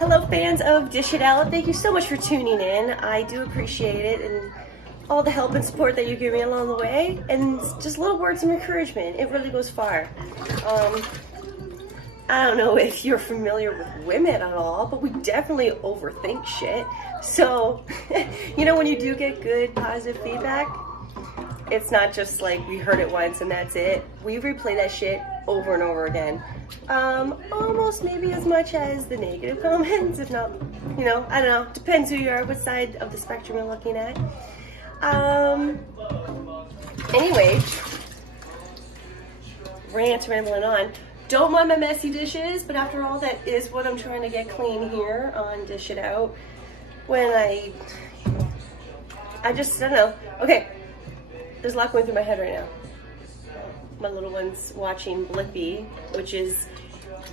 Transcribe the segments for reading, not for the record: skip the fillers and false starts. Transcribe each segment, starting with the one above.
Hello fans of Dish It Out, thank you so much for tuning in. I do appreciate it and all the help and support that you give me along the way, and just little words of encouragement. It really goes far. I don't know if you're familiar with women at all, but we definitely overthink shit. So, you know when you do get good positive feedback, it's not just like we heard it once and that's it. We replay that shit over and over again. Almost maybe as much as the negative comments, if not, you know, I don't know. Depends who you are, what side of the spectrum you're looking at. Anyway, rambling on. Don't mind my messy dishes, but after all, that is what I'm trying to get clean here on Dish It Out. When I don't know. Okay, there's a lot going through my head right now. My little one's watching Blippi, which is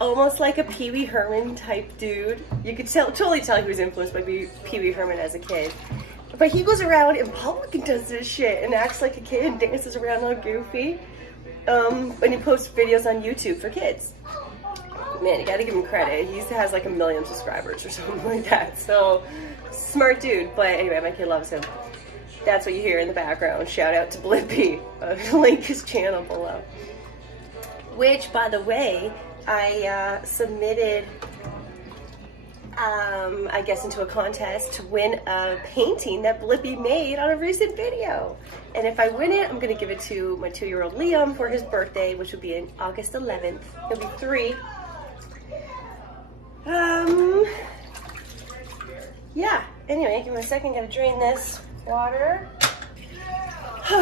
almost like a Pee Wee Herman type dude. You could totally tell he was influenced by Pee Wee Herman as a kid. But he goes around in public and does this shit and acts like a kid and dances around all goofy. And he posts videos on YouTube for kids. Man, you gotta give him credit. He has like 1 million subscribers or something like that. So, smart dude. But anyway, my kid loves him. That's what you hear in the background. Shout out to Blippi. Link his channel below. Which, by the way, I submitted, I guess, into a contest to win a painting that Blippi made on a recent video. And if I win it, I'm going to give it to my 2-year-old Liam for his birthday, which will be on August 11th. He'll be 3. Yeah. Anyway, give me a second. Got to drain this water.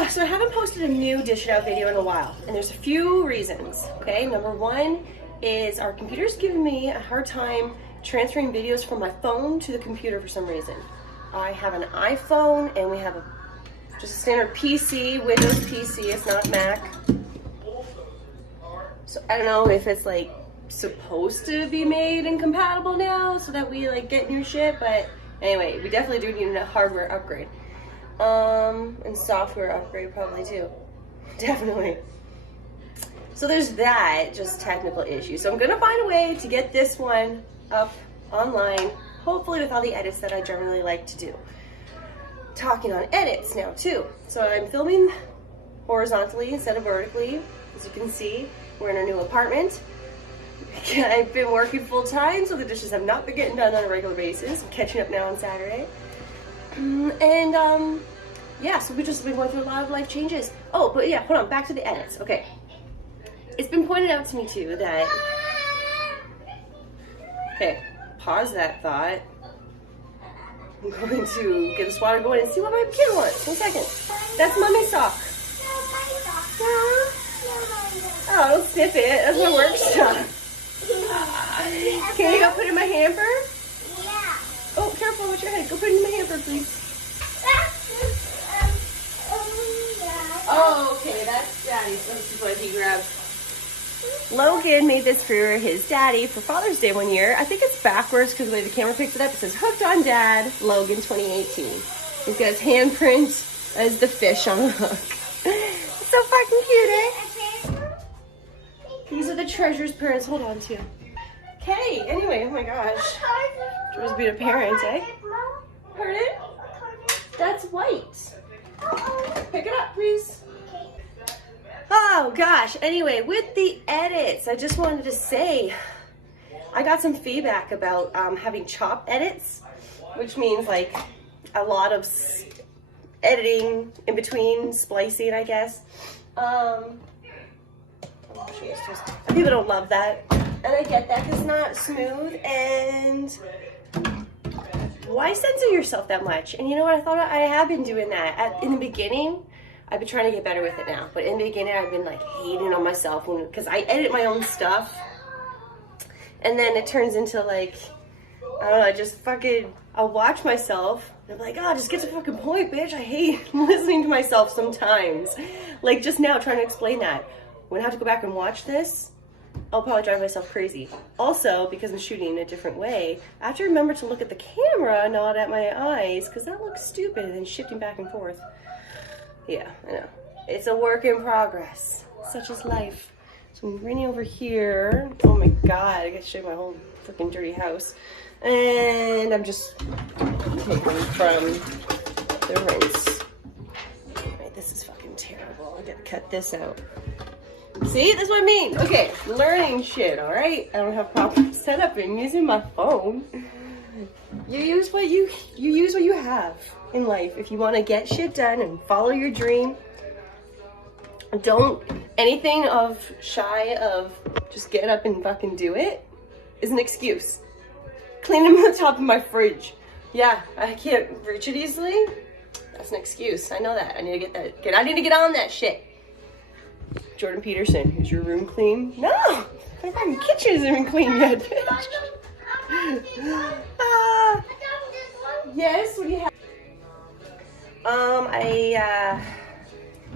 So I haven't posted a new Dish It Out video in a while, and there's a few reasons. Okay, number one is our computer's giving me a hard time transferring videos from my phone to the computer for some reason. I have an iPhone and we have just a standard PC, Windows PC, it's not Mac. So I don't know if it's like supposed to be made and compatible now so that we like get new shit, but anyway, we definitely do need a hardware upgrade. And software upgrade probably too. Definitely. So there's that, just technical issues. So I'm gonna find a way to get this one up online, hopefully with all the edits that I generally like to do. Talking on edits now too. So I'm filming horizontally instead of vertically. As you can see, we're in our new apartment. I've been working full time, so the dishes have not been getting done on a regular basis. I'm catching up now on Saturday. And yeah, so we've just been going through a lot of life changes. Oh, but yeah, hold on, back to the edits. Okay. It's been pointed out to me too that, okay, pause that thought. I'm going to get this water going and see what my kid wants. 1 second. That's mommy's sock. Oh, don't sniff it. That's my work stuff. Can you go put it in my hamper? Yeah. Oh, careful with your head. Go put it in my hamper, please. Oh, okay, that's Daddy's. This is what he grabbed. Logan made this for his daddy for Father's Day one year. I think it's backwards because the way the camera picks it up, it says Hooked on Dad, Logan 2018. He's got his handprint as the fish on the hook. It's so fucking cute, eh? These are the treasures parents hold on to. Okay, anyway, oh my gosh. Joys being a parent, eh? Heard it? That's white. Pick it up, please. Oh gosh, anyway, with the edits, I just wanted to say, I got some feedback about having chop edits, which means like a lot of editing in between, splicing, I guess. People don't love that, and I get that because it's not smooth, and why censor yourself that much? And you know what, I thought I have been doing that in the beginning. I've been trying to get better with it now, but in the beginning I've been like hating on myself because I edit my own stuff, and then it turns into like, I don't know, I just fucking, I'll watch myself and I'm like, oh, just get to the fucking point, bitch. I hate listening to myself sometimes. Like just now trying to explain that. When I have to go back and watch this, I'll probably drive myself crazy. Also, because I'm shooting in a different way, I have to remember to look at the camera, not at my eyes, because that looks stupid and then shifting back and forth. Yeah, I know. It's a work in progress. Such is life. So I'm running over here. Oh my god, I gotta show you my whole freaking dirty house. And I'm just taking from the rinse. Right, this is fucking terrible. I gotta cut this out. See, that's what I mean. Okay, learning shit, all right? I don't have proper setup. I'm using my phone. You use what you have in life. If you want to get shit done and follow your dream, don't anything of shy of just get up and fucking do it is an excuse. Cleaning the top of my fridge. Yeah, I can't reach it easily. That's an excuse. I know that. I need to get that. I need to get on that shit. Jordan Peterson, is your room clean? No, my fucking kitchen isn't even clean yet. Yes, what do you have? I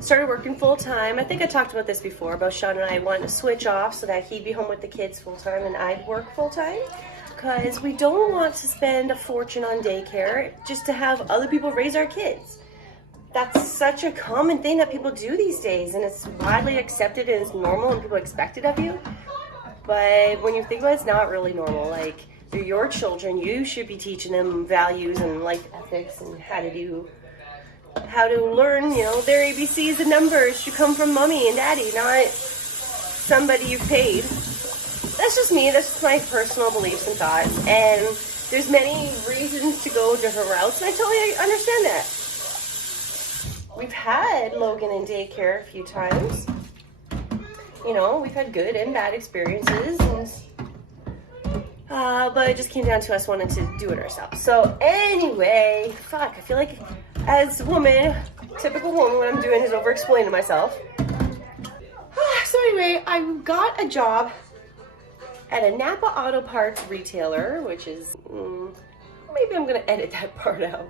started working full time. I think I talked about this before, about Sean and I wanting to switch off so that he'd be home with the kids full time and I'd work full time. Because we don't want to spend a fortune on daycare just to have other people raise our kids. That's such a common thing that people do these days, and it's widely accepted and it's normal and people expect it of you. But when you think about it, it's not really normal. Like, they're your children. You should be teaching them values and life ethics and how to learn, you know, their ABCs and numbers should come from mommy and daddy, not somebody you've paid. That's just me. That's just my personal beliefs and thoughts. And there's many reasons to go different routes, and I totally understand that. We've had Logan in daycare a few times. You know, we've had good and bad experiences, and but it just came down to us wanting to do it ourselves. So anyway, fuck, I feel like as a woman, typical woman, what I'm doing is over-explaining myself. So anyway, I got a job at a NAPA auto parts retailer, which is, maybe I'm gonna edit that part out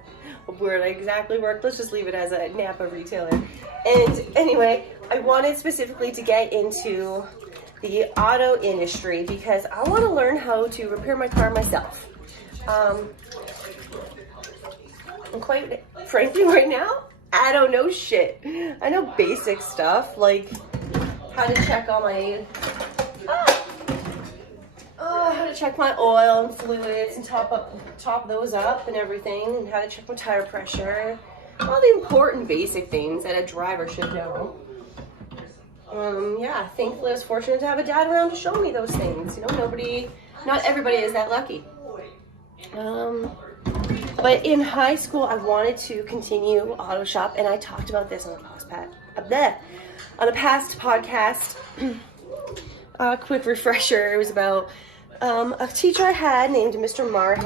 of where it exactly worked. Let's just leave it as a NAPA retailer. And anyway, I wanted specifically to get into the auto industry because I want to learn how to repair my car myself. And quite frankly, right now, I don't know shit. I know basic stuff like how to check all my how to check my oil and fluids and top those up and everything, and how to check my tire pressure, all the important basic things that a driver should know. Yeah, thankfully I was fortunate to have a dad around to show me those things. You know, not everybody is that lucky. But in high school, I wanted to continue auto shop, and I talked about this on the past podcast. A quick refresher. It was about a teacher I had named Mr. Marc,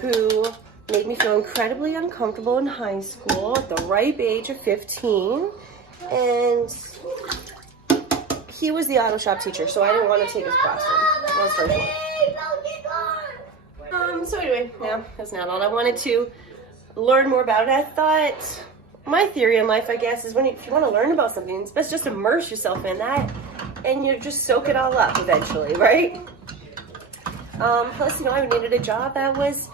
who made me feel incredibly uncomfortable in high school at the ripe age of 15. And he was the auto shop teacher, so I didn't want to take his classroom. So anyway, yeah, that's not all. I wanted to learn more about it. I thought my theory in life, I guess, is if you want to learn about something, it's best just immerse yourself in that, and you just soak it all up eventually, right? Plus, you know, I needed a job that was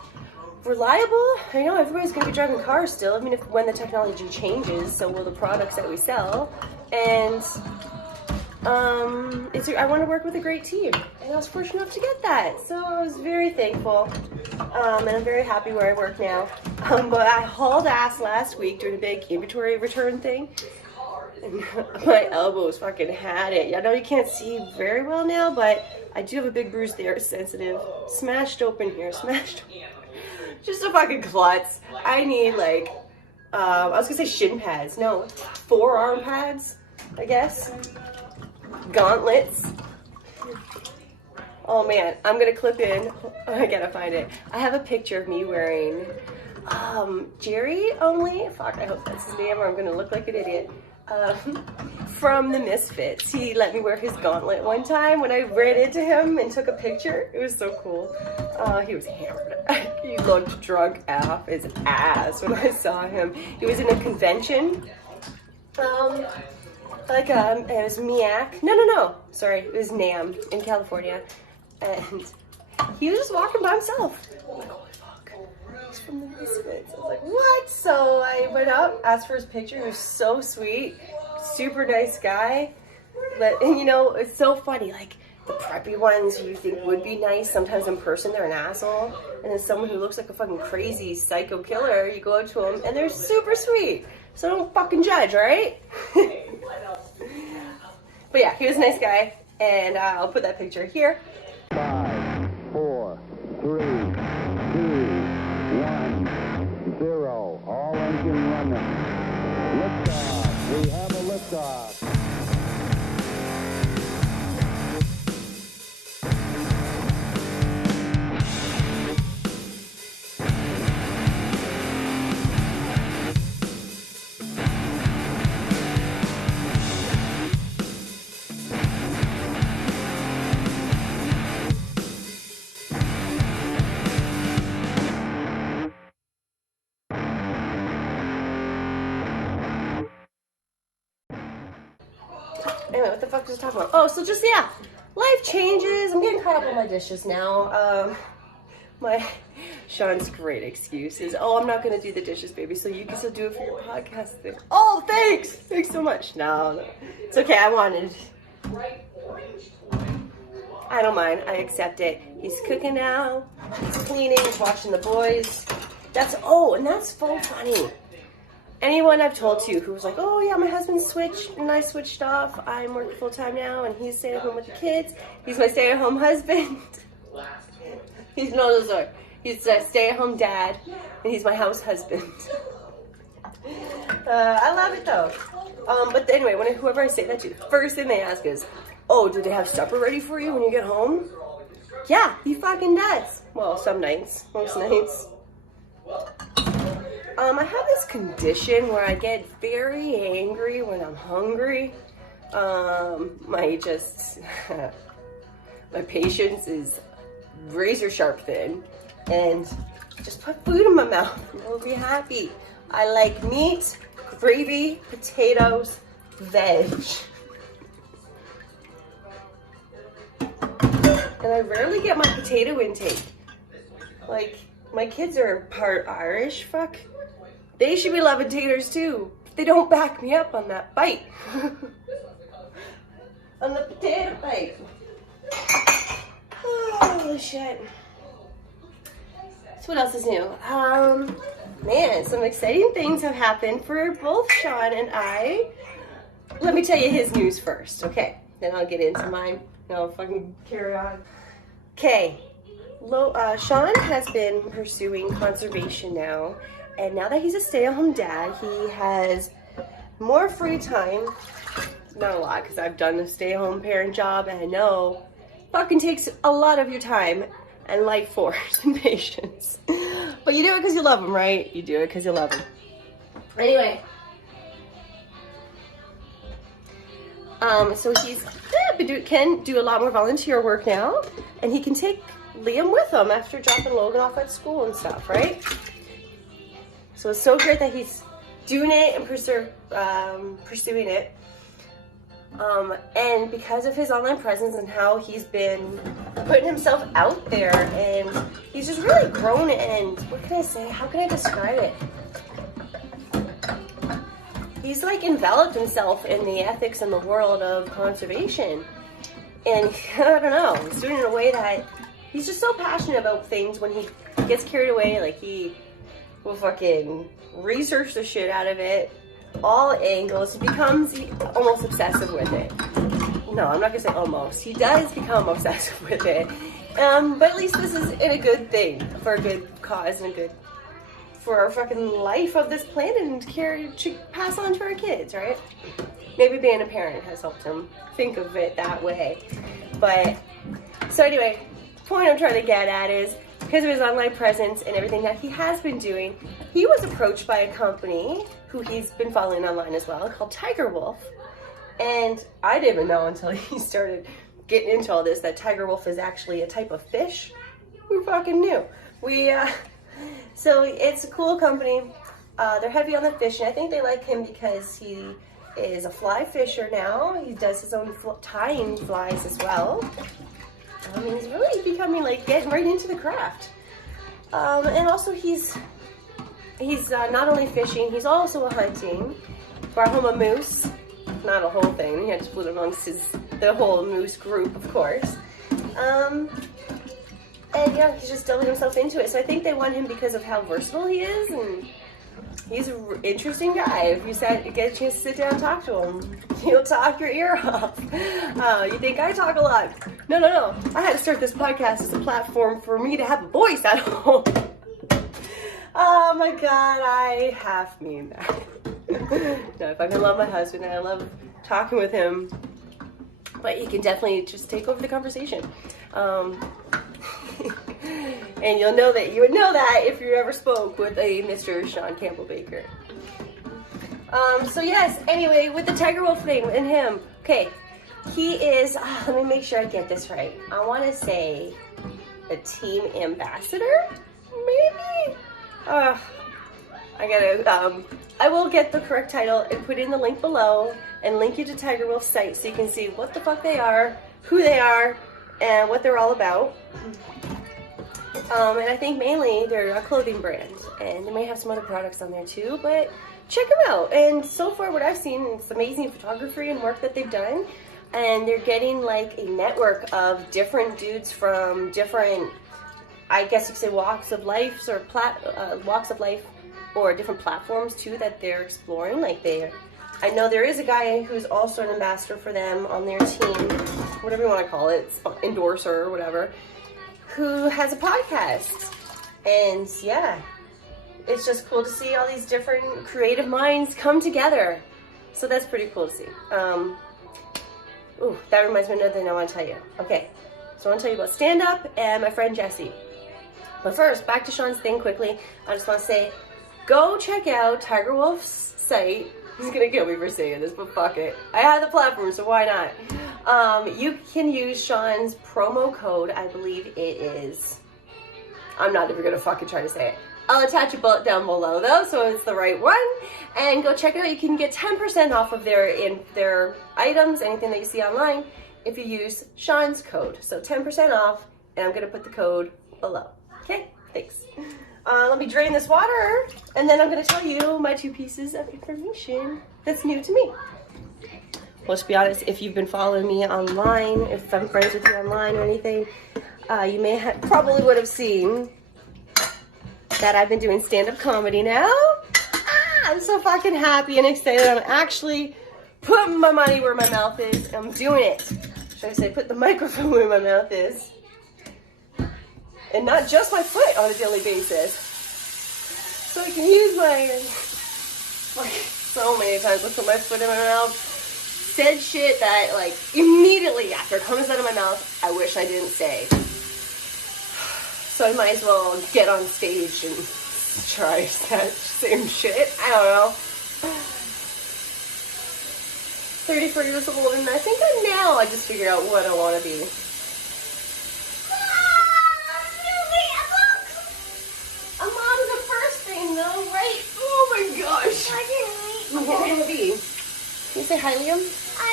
reliable. You know, everybody's going to be driving cars still. I mean, when the technology changes, so will the products that we sell. And I want to work with a great team, and I was fortunate enough to get that. So I was very thankful, and I'm very happy where I work now. But I hauled ass last week doing a big inventory return thing. And my elbows fucking had it. I know you can't see very well now, but I do have a big bruise there. It's sensitive. Smashed open here. Smashed open. Just a fucking klutz. I need like, I was gonna say shin pads. No, forearm pads, I guess. Gauntlets. Oh man, I'm gonna clip in. I gotta find it. I have a picture of me wearing Jerry only. Fuck, I hope that's his name or I'm gonna look like an idiot. From the Misfits. He let me wear his gauntlet one time when I ran into him and took a picture. It was so cool. He was hammered. He looked drunk off his ass when I saw him. He was in a convention. It was MIAC. No. Sorry, it was NAMM in California. And he was just walking by himself. I'm like, holy fuck. He's from the Misfits. I was like, what? So I went up, asked for his picture. He was so sweet. Super nice guy. But, and you know, it's so funny. Like, the preppy ones who you think would be nice, sometimes in person they're an asshole. And then someone who looks like a fucking crazy psycho killer, you go up to them and they're super sweet. So don't fucking judge, alright? But yeah, he was a nice guy, and I'll put that picture here. 5, 4, 3, 2, 1, 0. All engine running. Liftoff. We have a liftoff. Anyway, what the fuck was I talking about? Oh, so just, yeah, life changes. I'm getting caught up on my dishes now. Sean's great excuse is, oh, I'm not going to do the dishes, baby, so you can still do it for your podcast thing. Oh, thanks. Thanks so much. No, it's okay. I wanted. I don't mind. I accept it. He's cooking now. He's cleaning. He's watching the boys. And that's so funny. Anyone I've told to who was like, oh yeah, my husband switched and I switched off. I'm working full time now and he's staying at home with the kids. He's my stay at home husband. He's a stay at home dad and he's my house husband. I love it though. But anyway, whoever I say that to, the first thing they ask is, oh, do they have supper ready for you when you get home? Yeah, he fucking does. Well, some nights, most nights. I have this condition where I get very angry when I'm hungry. My patience is razor sharp thin, and just put food in my mouth and I'll be happy. I like meat, gravy, potatoes, veg. And I rarely get my potato intake. Like, my kids are part Irish, fuck. They should be loving taters too. They don't back me up on that bite. On the potato bite. Holy shit. So what else is new? Man, some exciting things have happened for both Sean and I. Let me tell you his news first, okay? Then I'll get into mine. No, fucking carry on. Okay. Sean has been pursuing conservation now. And now that he's a stay-at-home dad, he has more free time. Not a lot, because I've done the stay-at-home parent job, and I know it fucking takes a lot of your time and life force and patience. But you do it because you love him, right? You do it because you love him. Anyway. So he's can do a lot more volunteer work now, and he can take Liam with him after dropping Logan off at school and stuff, right? So it's so great that he's doing it and pursuing it. And because of his online presence and how he's been putting himself out there, and he's just really grown, and what can I say? How can I describe it? He's like enveloped himself in the ethics and the world of conservation. And I don't know, he's doing it in a way that he's just so passionate about things. When he gets carried away, like he will fucking research the shit out of it, all angles. He becomes almost obsessive with it. No, I'm not gonna say almost. He does become obsessive with it. But at least this is in a good thing, for a good cause and a good, for our fucking life of this planet and to pass on to our kids, right? Maybe being a parent has helped him think of it that way. But, so anyway, the point I'm trying to get at is, because of his online presence and everything that he has been doing, he was approached by a company who he's been following online as well, called TigerWolf. And I didn't even know until he started getting into all this that TigerWolf is actually a type of fish. Who fucking knew? So it's a cool company. They're heavy on the fishing. I think they like him because he is a fly fisher now. He does his own tying flies as well. He's really becoming, like, getting right into the craft. And also he's not only fishing, he's also hunting. Brought home a moose. Not a whole thing. He had to split it amongst his the whole Moose group, of course. And yeah, he's just delving himself into it. So I think they want him because of how versatile he is, and he's an interesting guy. If you get a chance to sit down and talk to him, he'll talk your ear off. You think I talk a lot? No. I had to start this podcast as a platform for me to have a voice at home. Oh my God, I half mean that. No, I fucking love my husband and I love talking with him. But you can definitely just take over the conversation. And you would know that if you ever spoke with a Mr. Sean Campbell Baker. So yes, anyway, with the TigerWolf thing and him, okay, he is, let me make sure I get this right. I want to say a team ambassador, maybe? I will get the correct title and put in the link below and link you to TigerWolf's site so you can see what the fuck they are, who they are, and what they're all about. And I think mainly they're a clothing brand, and they may have some other products on there too, but check them out. And so far what I've seen, it's amazing photography and work that they've done, and they're getting like a network of different dudes from different, I guess you could say, walks of life or different platforms too that they're exploring. I know there is a guy who's also an ambassador for them on their team, whatever you want to call it, endorser or whatever, who has a podcast. And yeah, it's just cool to see all these different creative minds come together. So that's pretty cool to see. That reminds me of another thing I want to tell you. Okay, so I want to tell you about stand-up and my friend Jesse. But first, back to Sean's thing quickly. I just want to say, go check out TigerWolf's site. He's gonna kill me for saying this, but fuck it. I have the platform, so why not? You can use Sean's promo code. I believe it is, I'm not even gonna fucking try to say it. I'll attach a bullet down below though, so it's the right one. And go check it out. You can get 10% off of their items, anything that you see online, if you use Sean's code. So 10% off, and I'm gonna put the code below. Okay, thanks. Let me drain this water, and then I'm going to tell you my 2 pieces of information that's new to me. Well, let's be honest, if you've been following me online, if I'm friends with you online or anything, you probably would have seen that I've been doing stand-up comedy now. I'm so fucking happy and excited. I'm actually putting my money where my mouth is. I'm doing it. Should I say put the microphone where my mouth is? And not just my foot on a daily basis. So I can use so many times I put my foot in my mouth, said shit that immediately after it comes out of my mouth, I wish I didn't say. So I might as well get on stage and try that same shit. I don't know. 34 years old, and I think I just figured out what I want to be. Right? Oh my gosh. What are you going to be? Can you say hi, Liam? Hi,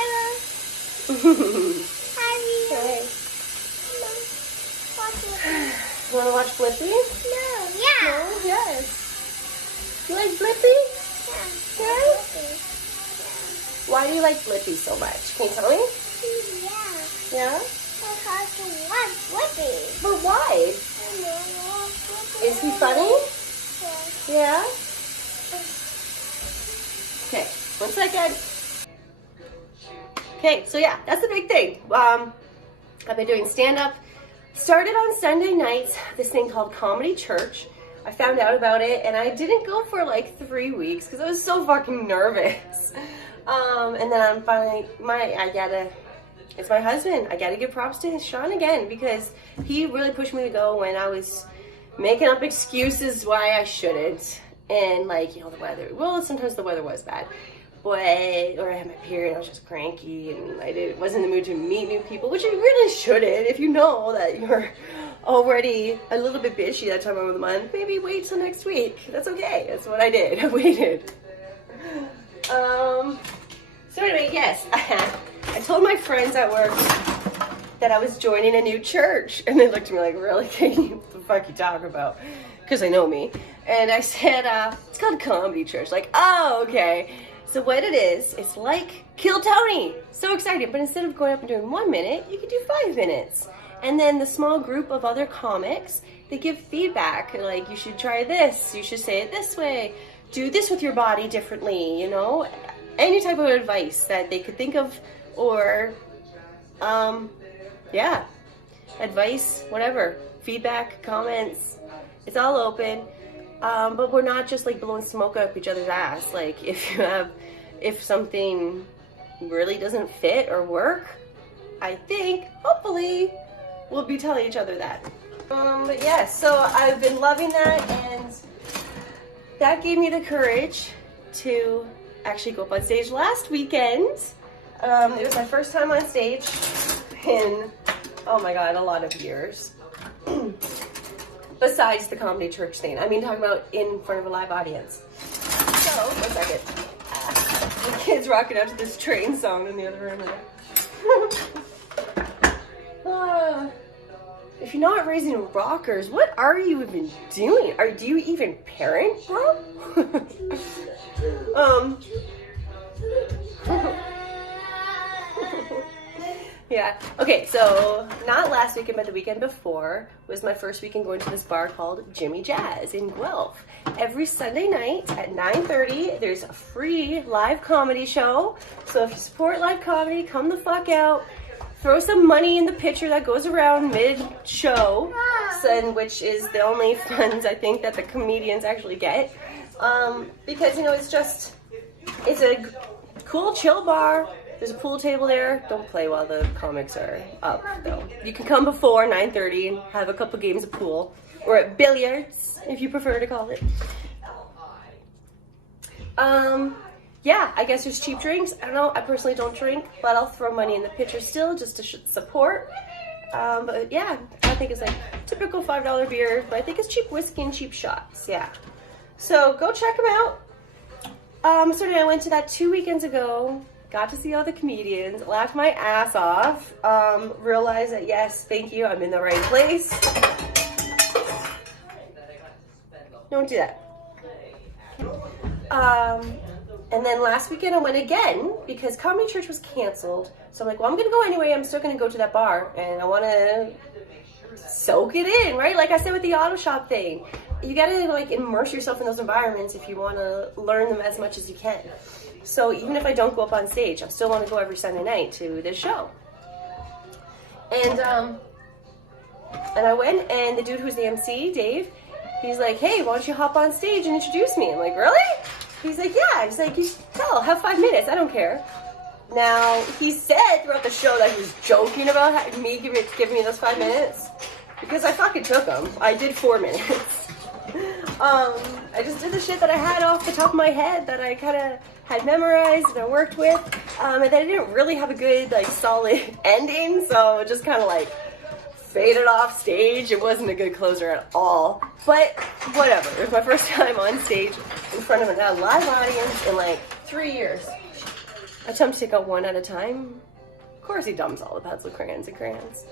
Hey. You want to watch Blippi? No, yeah. No? Yes. You like Blippi? Yeah. Yeah? Why do you like Blippi so much? Can you tell me? Yeah. Yeah? Because you want Blippi. But why? Is he funny? Yeah? Okay, 1 second. Okay, so yeah, that's the big thing. I've been doing stand-up. Started on Sunday nights, this thing called Comedy Church. I found out about it, and I didn't go for 3 weeks because I was so fucking nervous. And then I'm finally, it's my husband. I gotta give props to Sean again because he really pushed me to go when I was making up excuses why I shouldn't. And the weather, sometimes the weather was bad, or I had my period, I was just cranky, and I wasn't in the mood to meet new people, which you really shouldn't. If you know that you're already a little bit bitchy that time of the month, maybe wait till next week. That's okay. That's what I did. I waited. So anyway, yes, I told my friends at work that I was joining a new church, and they looked at me like, really? What the fuck you talking about? Because they know me. And I said, it's called Comedy Church. Oh, okay. So what it is, it's like Kill Tony. So exciting. But instead of going up and doing 1 minute, you can do 5 minutes. And then the small group of other comics, they give feedback. Like, you should try this. You should say it this way. Do this with your body differently, you know? Any type of advice that they could think of, or, yeah, advice, whatever. Feedback, comments. It's all open. But we're not just like blowing smoke up each other's ass. Like, if something really doesn't fit or work, I think, hopefully, we'll be telling each other that. But yeah, so I've been loving that, and that gave me the courage to actually go up on stage last weekend. It was my first time on stage in, oh my god, a lot of years. Besides the comedy church thing. I mean, talking about in front of a live audience. So, 1 second. The kid's rocking out to this train song in the other room there. If you're not raising rockers, what are you even doing? Do you even parent, bro? Yeah. Okay, so not last weekend, but the weekend before was my first weekend going to this bar called Jimmy Jazz in Guelph. Every Sunday night at 9:30, there's a free live comedy show. So if you support live comedy, come the fuck out. Throw some money in the pitcher that goes around mid-show, which is the only funds I think that the comedians actually get. Because, you know, it's a cool, chill bar. There's a pool table there. Don't play while the comics are up, though. You can come before 9:30 and have a couple games of pool. Or at billiards, if you prefer to call it. Yeah, I guess there's cheap drinks. I don't know. I personally don't drink, but I'll throw money in the pitcher still just to support. But yeah, I think it's like typical $5 beer, but I think it's cheap whiskey and cheap shots. Yeah. So go check them out. So I went to that 2 weekends ago. Got to see all the comedians, laughed my ass off, realized that yes, thank you, I'm in the right place. Don't do that. And then last weekend I went again because Comedy Church was canceled. So I'm like, well, I'm gonna go anyway, I'm still gonna go to that bar and I wanna soak it in, right? Like I said with the auto shop thing. You gotta like immerse yourself in those environments if you wanna learn them as much as you can. So even if I don't go up on stage, I still want to go every Sunday night to this show. And I went, and the dude who's the MC, Dave, he's like, hey, why don't you hop on stage and introduce me? I'm like, really? He's like, yeah. He's like, hell, have 5 minutes. I don't care. Now, he said throughout the show that he was joking about me giving me those 5 minutes because I fucking took them. I did 4 minutes. I just did the shit that I had off the top of my head that I kind of had memorized and I worked with, and then I didn't really have a good, like, solid ending, so it just kind of, like, faded off stage. It wasn't a good closer at all, but whatever. It was my first time on stage in front of a live audience in, like, 3 years. I attempt to take out one at a time. Of course he dumps all the pencil crayons and crayons.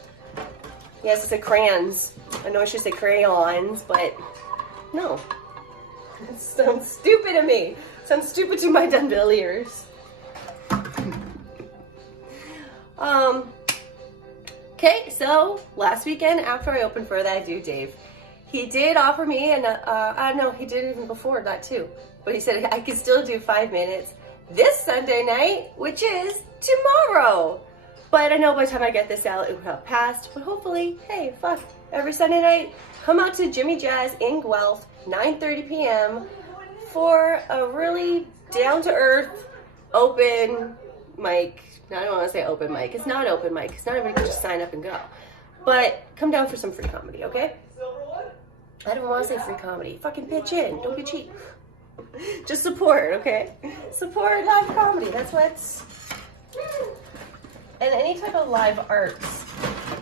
Yes, I said crayons. I know I should say crayons, but no. It sounds stupid to me. It sounds stupid to my Dunnville ears. Okay, so last weekend after I opened for that dude, Dave, he did offer me, and I don't know, he did it even before that too, but he said I could still do 5 minutes this Sunday night, which is tomorrow. But I know by the time I get this out, it will have passed, but hopefully, hey, fuck, every Sunday night, come out to Jimmy Jazz in Guelph, 9:30 p.m. for a really down-to-earth, open mic. I don't want to say open mic. It's not open mic, because not everybody can just sign up and go. But come down for some free comedy, okay? I don't want to say free comedy. Fucking pitch in. Don't be cheap. Just support, okay? Support live comedy. That's what's... And any type of live arts.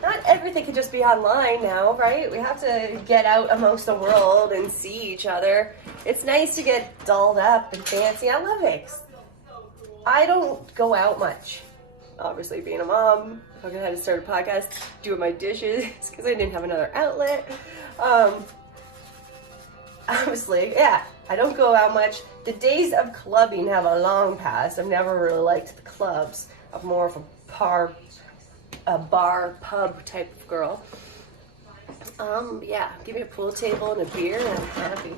Not everything can just be online now, right? We have to get out amongst the world and see each other. It's nice to get dolled up and fancy. I love it. I don't go out much. Obviously, being a mom, I had to start a podcast, doing my dishes, because I didn't have another outlet. Obviously, yeah. I don't go out much. The days of clubbing have a long past. I've never really liked the clubs. I'm more of a bar, pub type of girl. Yeah, give me a pool table and a beer and I'm happy.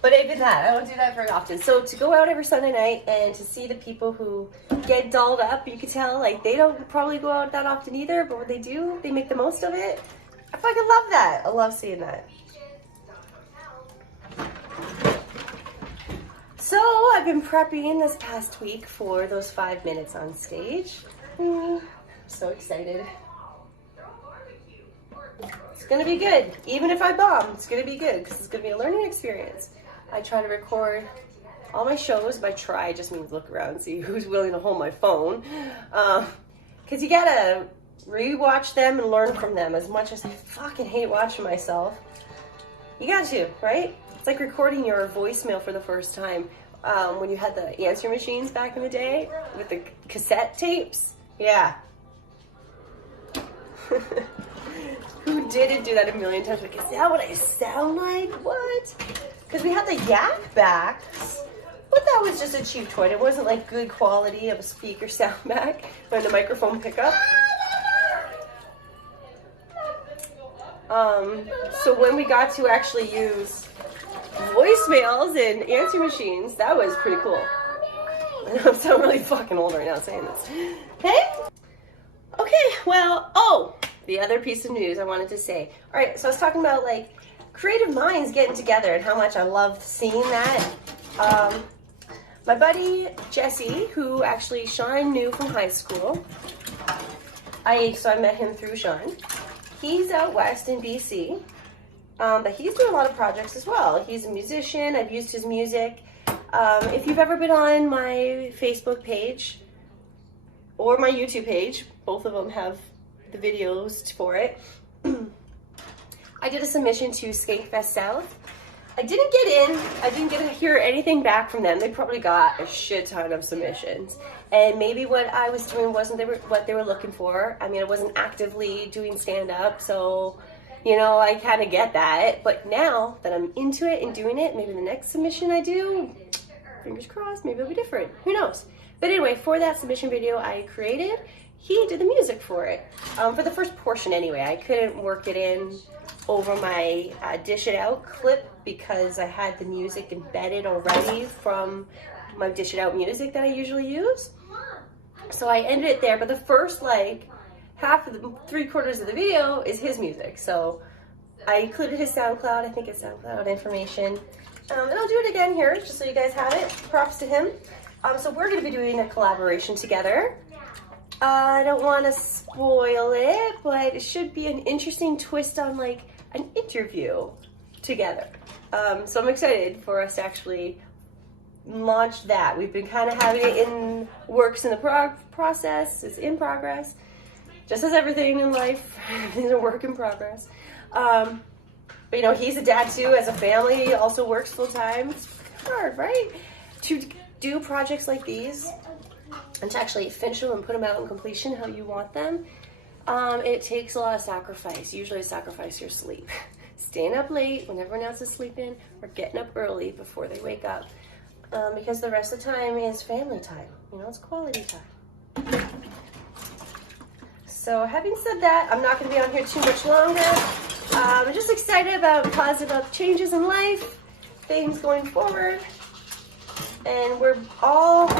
But even that, I don't do that very often. So to go out every Sunday night and to see the people who get dolled up, you can tell, like, they don't probably go out that often either, but when they do, they make the most of it. I fucking love that. I love seeing that. So I've been prepping this past week for those 5 minutes on stage. So excited. It's gonna be good. Even if I bomb, it's gonna be good because it's gonna be a learning experience. I try to record all my shows. By try just means look around and see who's willing to hold my phone. Because you gotta rewatch them and learn from them. As much as I fucking hate watching myself, you got to, right? It's like recording your voicemail for the first time. When you had the answer machines back in the day with the cassette tapes. Yeah. Who didn't do that a million times? Like, is that what I sound like? What? Because we had the yak backs, but that was just a cheap toy. It wasn't like good quality of a speaker sound back and the microphone pickup. So when we got to actually use voicemails and answer machines, that was pretty cool. I know I sound really fucking old right now saying this. Hey? Okay, well, the other piece of news I wanted to say. All right, so I was talking about, like, creative minds getting together and how much I love seeing that. My buddy Jesse, who actually Sean knew from high school, so I met him through Sean. He's out west in BC, but he's doing a lot of projects as well. He's a musician. I've used his music. If you've ever been on my Facebook page or my YouTube page, both of them have the videos for it. I did a submission to Skankfest South. I didn't get in. I didn't get to hear anything back from them. They probably got a shit ton of submissions. And maybe what I was doing wasn't what they were looking for. I mean, I wasn't actively doing stand-up, so, you know, I kind of get that. But now that I'm into it and doing it, maybe the next submission I do, fingers crossed, maybe it'll be different. Who knows? But anyway, for that submission video I created, he did the music for it. For the first portion anyway. I couldn't work it in over my Dish It Out clip because I had the music embedded already from my Dish It Out music that I usually use. So I ended it there, but the first, like, half of the 3/4 of the video is his music. So I included his SoundCloud. I think it's SoundCloud information. And I'll do it again here just so you guys have it. Props to him. So we're going to be doing a collaboration together. I don't want to spoil it, but it should be an interesting twist on, like, an interview together. So I'm excited for us to actually launch that. We've been kind of having it in works in the process. It's in progress. Just as everything in life, everything's a work in progress. But, you know, he's a dad too, as a family. He also works full time. It's hard, right? To do projects like these and to actually finish them and put them out in completion how you want them, it takes a lot of sacrifice. Usually a sacrifice your sleep. Staying up late when everyone else is sleeping or getting up early before they wake up. Because the rest of the time is family time. You know, it's quality time. So having said that, I'm not going to be on here too much longer. I'm just excited about positive changes in life, things going forward. And we're all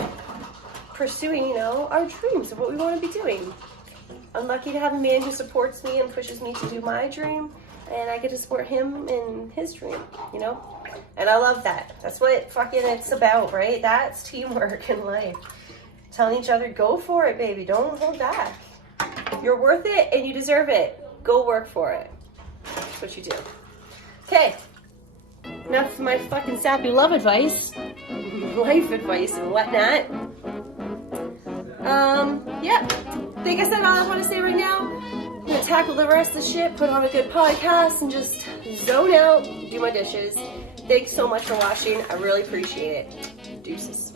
pursuing, you know, our dreams of what we want to be doing. I'm lucky to have a man who supports me and pushes me to do my dream, and I get to support him in his dream, you know? And I love that. That's what fucking it's about, right? That's teamwork in life. Telling each other, go for it, baby. Don't hold back. You're worth it and you deserve it. Go work for it. That's what you do. Okay. Enough of my fucking sappy love advice. Life advice and whatnot. Yeah. I think I said all I want to say right now. I'm going to tackle the rest of the shit, put on a good podcast, and just zone out, do my dishes. Thanks so much for watching. I really appreciate it. Deuces.